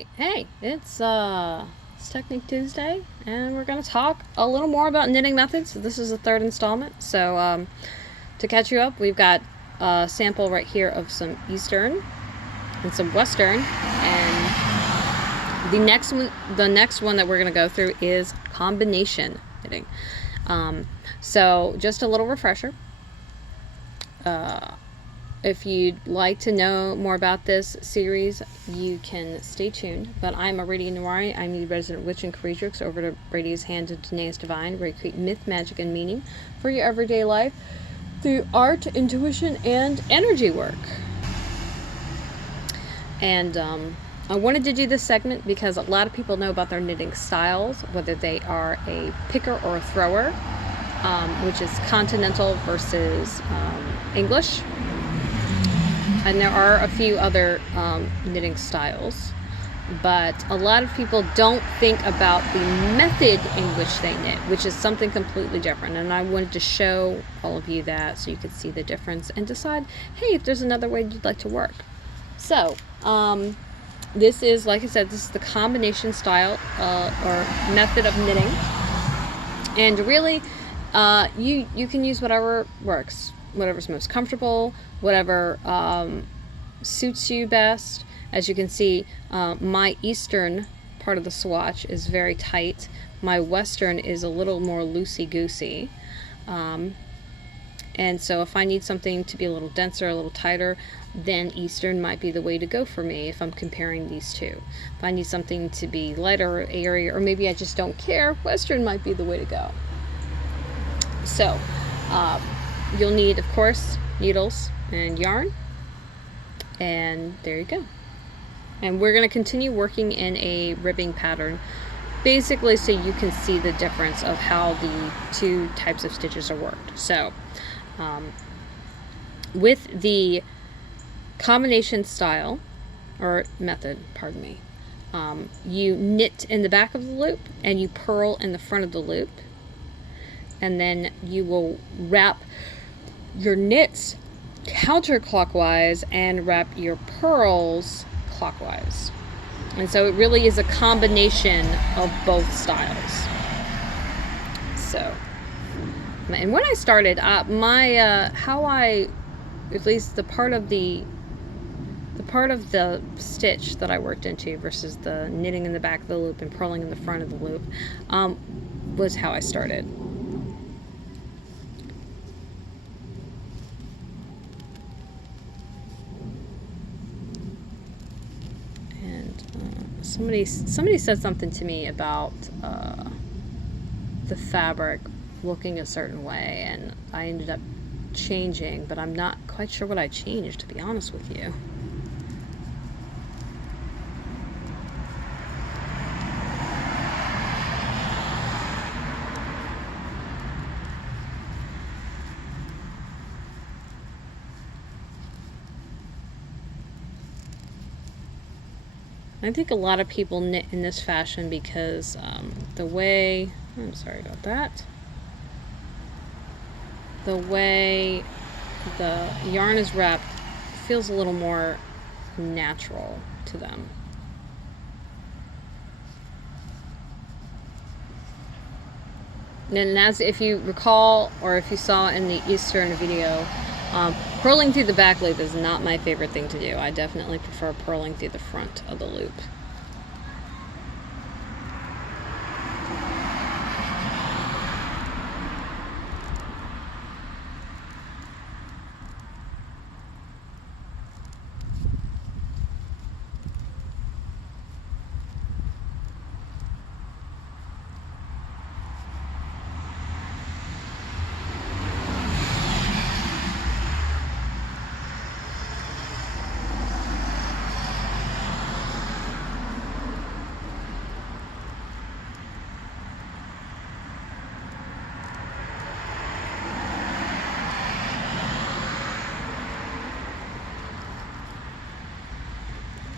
Alright, hey, it's Technique Tuesday, and we're going to talk a little more about knitting methods. This is the third installment, so to catch you up, we've got a sample right here of some Eastern and some Western, and the next one that we're going to go through is combination knitting. So just a little refresher. If you'd like to know more about this series, you can stay tuned. But I'm Aradia Noiri. I'm the resident witch and creatrix over at Aradia's Hand of Danae's Divine, where you create myth, magic, and meaning for your everyday life through art, intuition, and energy work. And I wanted to do this segment because a lot of people know about their knitting styles, whether they are a picker or a thrower, which is continental versus English. And there are a few other knitting styles, but a lot of people don't think about the method in which they knit, which is something completely different. And I wanted to show all of you that so you could see the difference and decide, hey, if there's another way you'd like to work. So this is, like I said, this is the combination style or method of knitting. And really, you can use whatever works. Whatever's most comfortable, whatever suits you best. As you can see, my Eastern part of the swatch is very tight. My Western is a little more loosey-goosey. And so if I need something to be a little denser, a little tighter, then Eastern might be the way to go for me if I'm comparing these two. If I need something to be lighter, airy, or maybe I just don't care, Western might be the way to go. So, you'll need, of course, needles and yarn, and there you go. And we're going to continue working in a ribbing pattern, basically so you can see the difference of how the two types of stitches are worked. So, with the combination style, or method, pardon me, you knit in the back of the loop, and you purl in the front of the loop, and then you will wrap your knits counterclockwise and wrap your purls clockwise. And so it really is a combination of both styles. So, and when I started, how I, at least the part of the stitch that I worked into versus the knitting in the back of the loop and purling in the front of the loop, was how I started. Somebody said something to me about the fabric looking a certain way, and I ended up changing, but I'm not quite sure what I changed, to be honest with you. I think a lot of people knit in this fashion because the way, I'm sorry about that, the way the yarn is wrapped feels a little more natural to them. And as if you recall, or if you saw in the Eastern video, purling through the back loop is not my favorite thing to do. I definitely prefer purling through the front of the loop.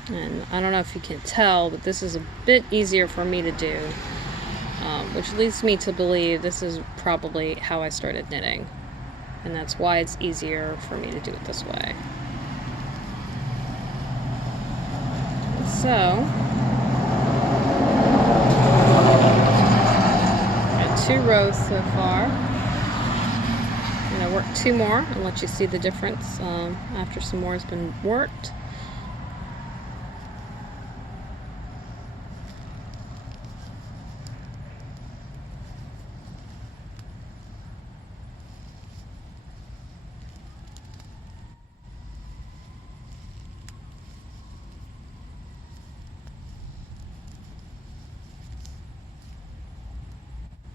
And I don't know if you can tell, but this is a bit easier for me to do, which leads me to believe this is probably how I started knitting. And that's why it's easier for me to do it this way. So, 2 rows so far. I'm going to work 2 more and let you see the difference after some more has been worked.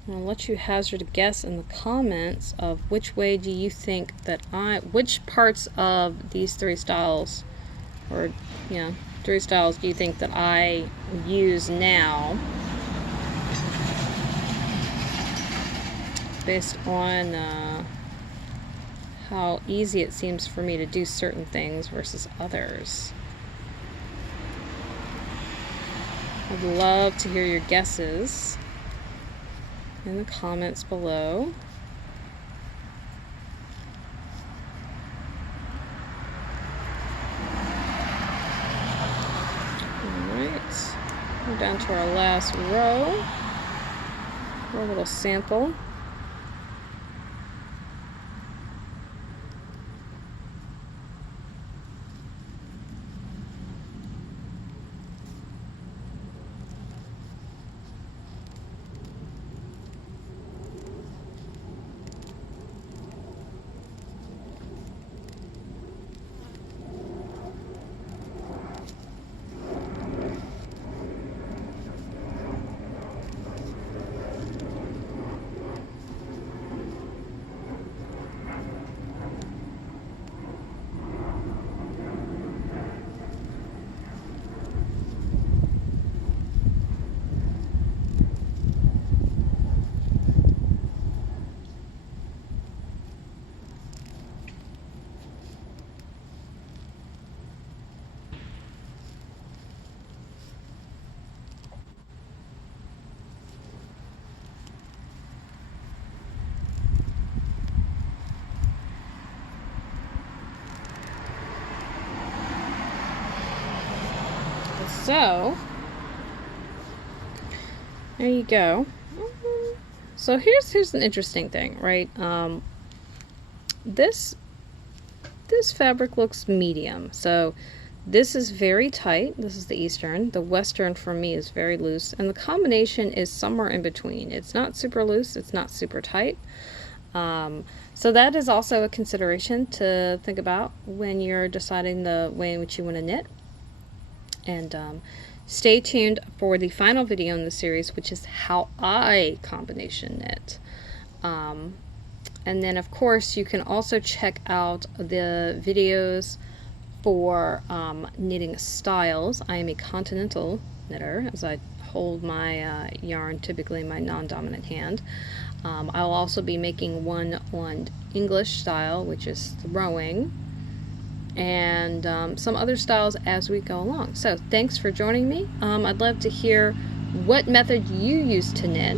I'll let you hazard a guess in the comments of which way do you think that which parts of these 3 styles, or, 3 styles do you think that I use now, based on how easy it seems for me to do certain things versus others. I'd love to hear your guesses in the comments below. Alright, we're down to our last row for a little sample. So, there you go. So here's an interesting thing, right? This fabric looks medium. So this is very tight. This is the Eastern. The Western for me is very loose, and the combination is somewhere in between. It's not super loose. It's not super tight. So that is also a consideration to think about when you're deciding the way in which you want to knit. And stay tuned for the final video in the series, which is how I combination knit. And then, of course, you can also check out the videos for knitting styles. I am a continental knitter, as I hold my yarn typically in my non-dominant hand. I'll also be making one on English style, which is throwing, and some other styles as we go along. So thanks for joining me. I'd love to hear what method you use to knit,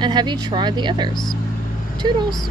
and have you tried the others. Toodles!